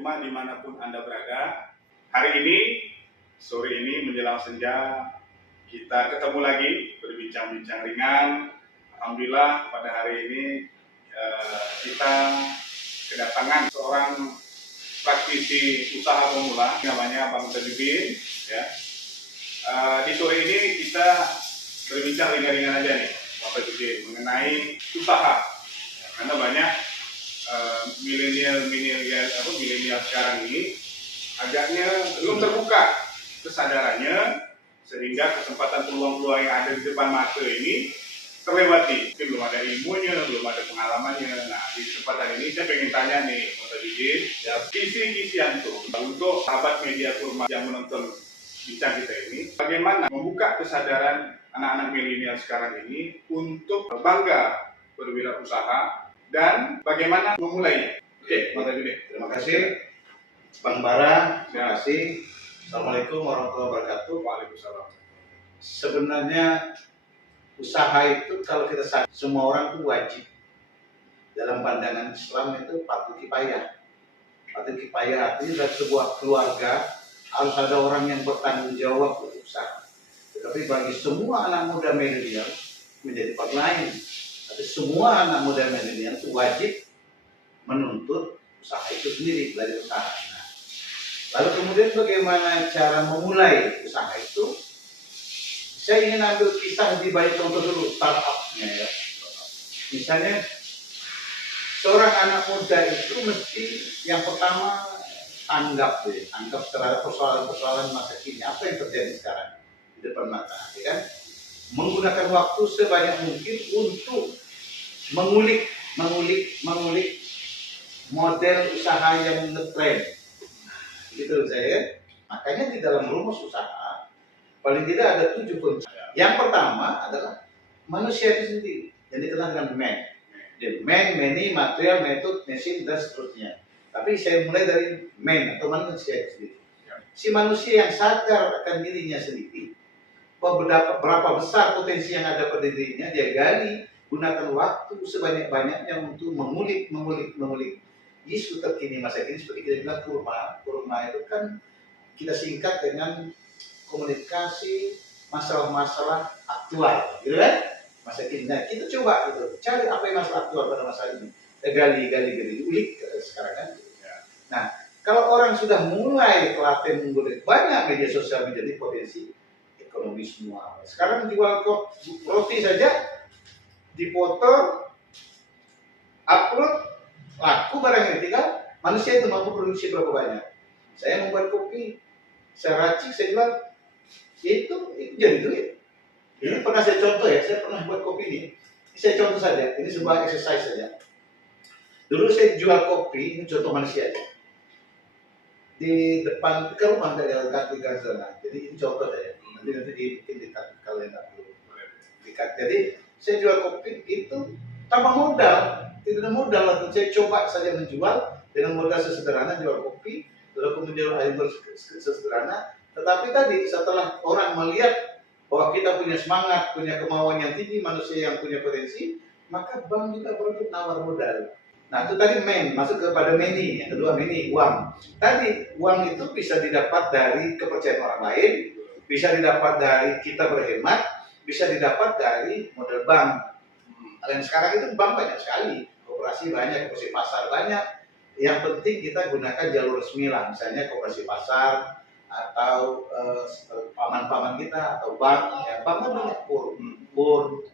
rumah dimanapun Anda berada. Hari ini, sore ini menjelang senja, kita ketemu lagi berbincang-bincang ringan. Alhamdulillah pada hari ini kita kedatangan seorang praktisi usaha pemula namanya Bang Tajudin. Ya. Di sore ini kita berbincang ringan-ringan aja nih Bang Tajudin mengenai usaha. Karena banyak milenial sekarang ini agaknya belum terbuka kesadarannya, sehingga kesempatan peluang-peluang yang ada di depan mata ini terlewati. Mungkin belum ada ilmunya, belum ada pengalamannya. Nah, di kesempatan ini saya pengen tanya nih Bang Tajudin, ya, kisi-kisian tuh untuk sahabat media kurma yang menonton bincang kita ini, bagaimana membuka kesadaran anak-anak milenial sekarang ini untuk bangga berwirausaha dan bagaimana memulainya. Oke, Bang Tajudin. Terima kasih, Bang Bara. Terima kasih. Assalamualaikum warahmatullahi wabarakatuh. Waalaikumsalam. Sebenarnya usaha itu kalau kita sadar, semua orang itu wajib. Dalam pandangan Islam itu patut kifayah. Patut kifayah artinya dari sebuah keluarga harus ada orang yang bertanggung jawab untuk usaha. Tetapi bagi semua anak muda milenial menjadi part lain. Tapi semua anak muda milenial itu wajib menuntut usaha itu sendiri, belajar usaha. Nah, lalu kemudian bagaimana cara memulai usaha itu? Saya ingin ambil kisah di balik contoh dulu, startupnya ya. Misalnya seorang anak muda itu mesti yang pertama anggap terhadap persoalan-persoalan masa kini. Apa yang terjadi sekarang di depan mata, ya kan? Menggunakan waktu sebanyak mungkin untuk mengulik model usaha yang ngetrend. Gitu saya. Makanya di dalam rumus usaha paling tidak ada 7 kunci. Yang pertama adalah manusia itu sendiri yang dikenal dengan man. Man, many, material, method, mesin, dan seterusnya. Tapi saya mulai dari man atau manusia itu sendiri. Si manusia yang sadar akan dirinya sendiri, bahwa berapa besar potensi yang ada pada dirinya, dia gali, gunakan waktu sebanyak-banyaknya untuk mengulik isu terkini masa kini. Seperti kita bilang kurma itu kan kita singkat dengan komunikasi masalah-masalah aktual, gitu kan? Masa kini. Nah, kita coba gitu, cari apa yang masalah aktual pada masa ini. Kita gali, ulik sekarang kan. Nah, kalau orang sudah mulai telaten menggunakan banyak media sosial menjadi potensi ekonomi semua. Sekarang jual roti saja dipoto, upload, laku barangnya, tinggal manusia itu mampu produksi berapa banyak. Saya membuat kopi, saya racik, saya jual, itu jadi duit. Ini pernah saya contoh ya, saya pernah buat kopi ini. Saya contoh saja, ini sebuah exercise saja. Dulu saya jual kopi, ini contoh manusia aja. Di depan ke rumah dari Alga sana. Jadi ini contoh saja. Nanti dibikin kalau yang nggak perlu dikat. Jadi saya jual kopi itu tanpa modal, tidak ada modal. Saya coba saja menjual dengan modal sesederhana, jual kopi, lalu kemudian air sesederhana. Tetapi tadi setelah orang melihat bahwa kita punya semangat, punya kemauan yang tinggi, manusia yang punya potensi, maka bank juga perlu nawar modal. Nah itu tadi masuk kepada many, yang kedua many, uang. Tadi uang itu bisa didapat dari kepercayaan orang lain, bisa didapat dari kita berhemat, bisa didapat dari model bank. Dan sekarang itu bank banyak sekali, koperasi banyak, koperasi pasar banyak. Yang penting kita gunakan jalur resmi lah, misalnya koperasi pasar atau paman-paman kita atau bank. Ya, bank kan banyak,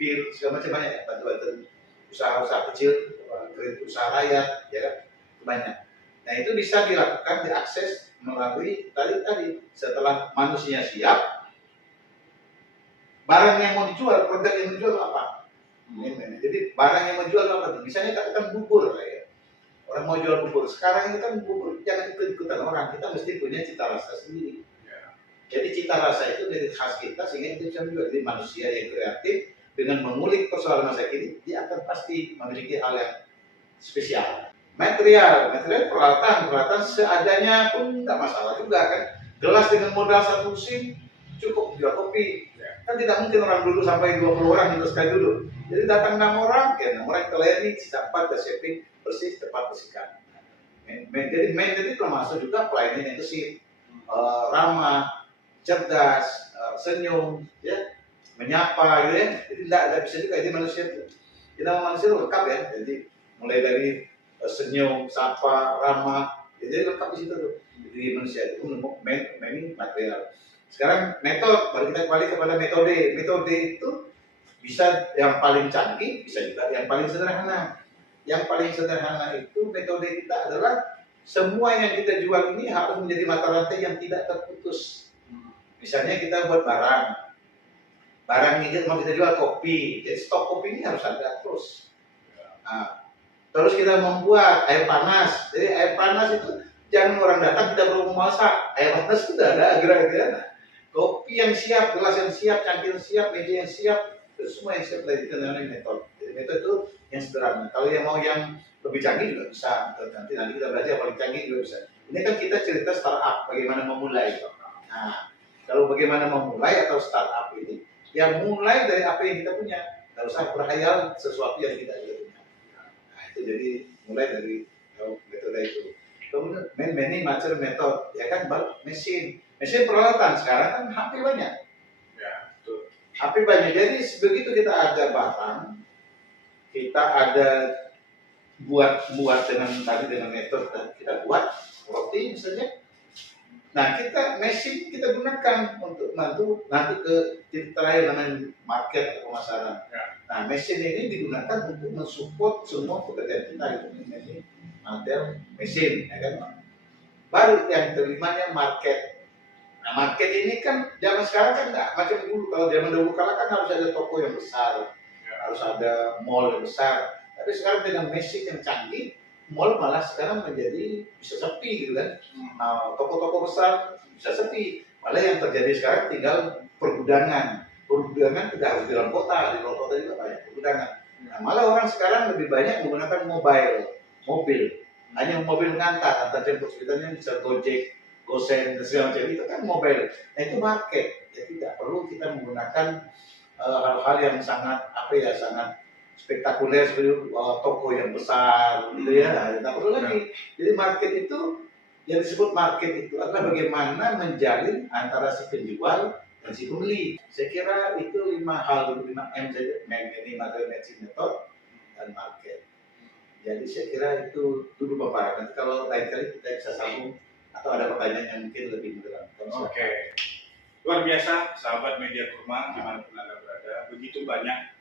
PIR, segala macam banyak ya, bantu-bantu usaha-usaha kecil, kredit usaha rakyat, ya kan, banyak. Nah itu bisa dilakukan, diakses melalui tadi setelah manusia siap, barang yang mau dijual, produk yang dijual apa? Jadi barang yang mau dijual apa? Misalnya katakan bubur lah ya. Orang mau jual bubur. Sekarang ini kan bubur jangan ikut-ikutan orang. Kita mesti punya cita rasa sendiri. Jadi cita rasa itu dari khas kita sehingga itu bisa juga. Jadi manusia yang kreatif dengan mengulik persoalan masa kini, dia akan pasti memiliki hal yang spesial. Material peralatan seadanya pun tidak masalah juga kan. Gelas dengan modal 1 SIM cukup jual kopi. Kan tidak mungkin orang dulu sampai 20 orang itu sekali dulu. Jadi datang 6 orang, ya 6 orang kita layani, sisa 4 kita shipping bersih, tepat bersihkan. Jadi termasuk juga pelayanan yang gesit, ramah, cerdas, senyum, ya, menyapa, gitu ya. Jadi tidak bisa juga jadi manusia itu. Kita manusia itu lengkap ya. Jadi mulai dari senyum, sapa, ramah, jadi lengkap di situ tuh. Jadi manusia itu ini material. Sekarang metode, baru kita kembali kepada metode. Metode itu bisa yang paling canggih, bisa juga yang paling sederhana. Yang paling sederhana itu metode kita adalah semua yang kita jual ini harus menjadi mata rantai yang tidak terputus. Misalnya kita buat barang ini mau kita jual kopi, jadi stok kopi ini harus ada terus. Nah, terus kita membuat air panas, jadi air panas itu jangan orang datang kita baru memasak, air panas sudah ada gerak-gerak. Nah, kopi yang siap, gelas yang siap, cangkir yang siap, meja yang siap, itu semua yang siap dari itu namanya metode. Jadi metode itu yang sederhana. Kalau yang mau yang lebih canggih juga bisa. Nanti kita belajar paling canggih juga bisa. Ini kan kita cerita startup, bagaimana memulai. Nah, kalau bagaimana memulai atau startup ini, ya mulai dari apa yang kita punya. Tidak usah berhayal sesuatu yang kita punya. Nah, itu jadi mulai dari metode itu. Kemudian many macam metode, ya kan, mesin peralatan sekarang kan HP banyak. Ya, betul. HP banyak. Jadi begitu kita ada barang, kita ada buat dengan metode kita buat roti misalnya. Nah, mesin kita gunakan untuk nanti ke titik terakhir namanya market atau pemasaran. Ya. Nah, mesin ini digunakan untuk mensupport semua pekerjaan kita itu ini material mesin, ya kan. Baru yang kelimanya market. Nah, market ini kan zaman sekarang kan nggak macam dulu. Kalau zaman dulu kala kan harus ada toko yang besar, harus ada mall yang besar. Tapi sekarang dengan mesin yang canggih, mall malah sekarang menjadi bisa sepi gitu kan. Nah, toko-toko besar bisa sepi. Malah yang terjadi sekarang tinggal pergudangan. Pergudangan tidak harus di dalam kota, di luar kota juga banyak pergudangan. Nah, malah orang sekarang lebih banyak menggunakan mobil. Hanya mobil ngantar jemput, ceritanya bisa Gojek, Gosen, dan segala macam itu kan mobil. Nah, itu market. Jadi tidak perlu kita menggunakan hal-hal yang sangat sangat spektakuler seperti toko yang besar gitu ya. Tidak perlu lagi. Jadi market itu yang disebut market itu adalah bagaimana menjalin antara si penjual dan si pembeli. Saya kira itu 5 M saja, ini material method dan market. Jadi saya kira itu dulu Bapak. Nanti kalau lain kali kita bisa sambung atau ada pertanyaan yang mungkin lebih mendalam. Oke. Luar biasa, sahabat Media Kurma, dimanapun Anda berada, begitu banyak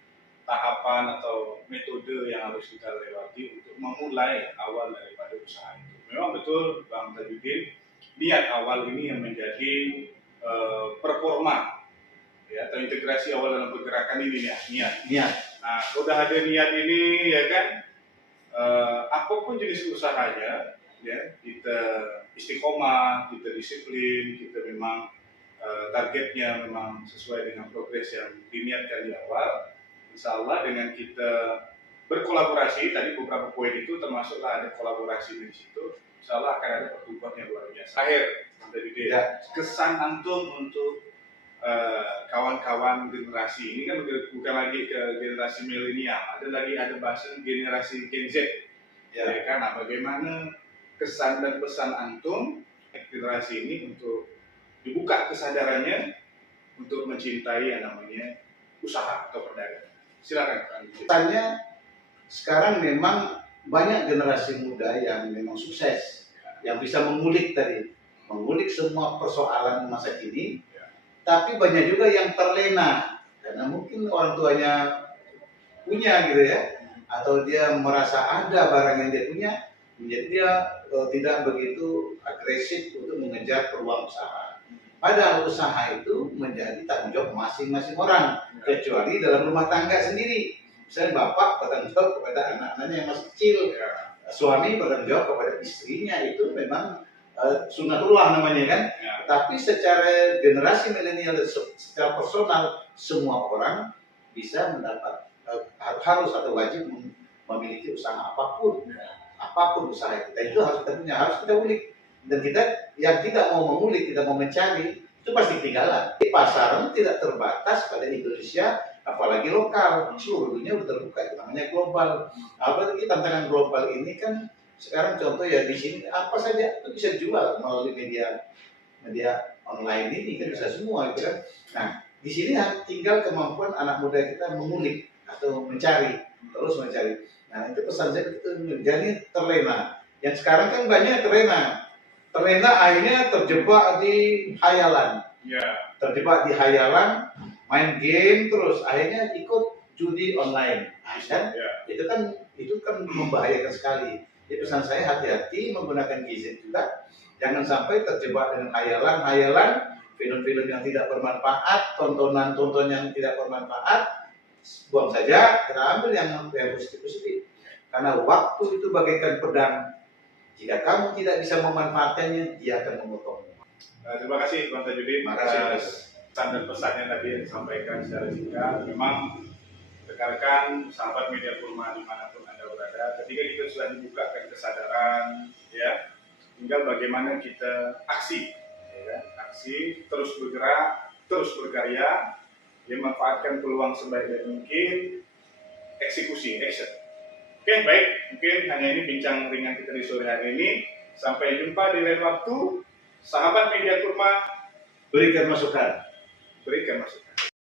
tahapan atau metode yang harus kita lewati untuk memulai awal daripada usaha itu. Memang betul Bang Tajudin, niat awal ini yang menjadi performa ya, atau integrasi awal dalam pergerakan ini ya, niat. Nah, sudah ada niat ini ya kan, apapun jenis usahanya ya, kita istiqomah, kita disiplin, kita memang targetnya memang sesuai dengan progres yang diniatkan di awal. Insya Allah dengan kita berkolaborasi, tadi beberapa poin itu termasuklah ada kolaborasi di situ, insya Allah akan ada pertumbuhan yang luar biasa. Akhir, ya, kesan antum untuk kawan-kawan generasi ini kan bukan lagi ke generasi milenial, ada bahasa generasi Gen Z, ya kan? Nah, bagaimana kesan dan pesan antum generasi ini untuk dibuka kesadarannya untuk mencintai yang namanya usaha atau perdagangan? Silakan Pak. Tanya, sekarang memang banyak generasi muda yang memang sukses, yang bisa mengulik semua persoalan masa kini. Tapi banyak juga yang terlena karena mungkin orang tuanya punya gitu ya, atau dia merasa ada barang yang dia punya, menjadi dia tidak begitu agresif untuk mengejar peluang usaha. Padahal usaha itu menjadi tanggung jawab masing-masing orang, kecuali dalam rumah tangga sendiri. Misalnya bapak bertanggung jawab kepada anak-anaknya yang masih kecil, suami bertanggung jawab kepada istrinya, itu memang sunatullah namanya kan. Tapi secara generasi milenial, secara personal, semua orang bisa mendapat harus atau wajib memiliki usaha apapun usaha kita itu harus kita punya, harus kita ulik. Dan kita yang tidak mau mengulik, tidak mau mencari, itu pasti ketinggalan. Pasaran tidak terbatas pada Indonesia, apalagi lokal. Seluruh dunia sudah terbuka, itu namanya global. Apalagi tantangan global ini kan Sekarang contoh ya di sini apa saja itu bisa jual melalui media online ini kan bisa semua gitu kan. Nah di sini tinggal kemampuan anak muda kita mengulik atau mencari terus mencari. Nah itu pesan saya itu jadi terlena. Yang sekarang kan banyak terlena akhirnya terjebak di hayalan, Ya, terjebak di hayalan, main game terus akhirnya ikut judi online. Nah, kan ya. itu kan membahayakan sekali. Jadi pesan saya hati-hati menggunakan gadget juga, jangan sampai terjebak dengan hayalan, film-film yang tidak bermanfaat, tontonan yang tidak bermanfaat, buang saja, kita ambil yang positif-positif. Karena waktu itu bagaikan pedang, jika kamu tidak bisa memanfaatkannya, dia akan memotongmu. Terima kasih Bang Tajudin Terima kasih, atas pesan dan pesannya tadi yang disampaikan secara singkat. Memang rekan-rekan sahabat Media Kurma dimanapun Anda berada, ketika kita sudah dibukakan kesadaran, ya, tinggal bagaimana kita aksi, ya, aksi terus bergerak, terus berkarya, memanfaatkan peluang sebaik mungkin, eksekusi, action. Oke, baik, mungkin hanya ini bincang ringan kita di sore hari ini. Sampai jumpa di lain waktu. Sahabat Media Kurma, Berikan masukan. berikan masukan.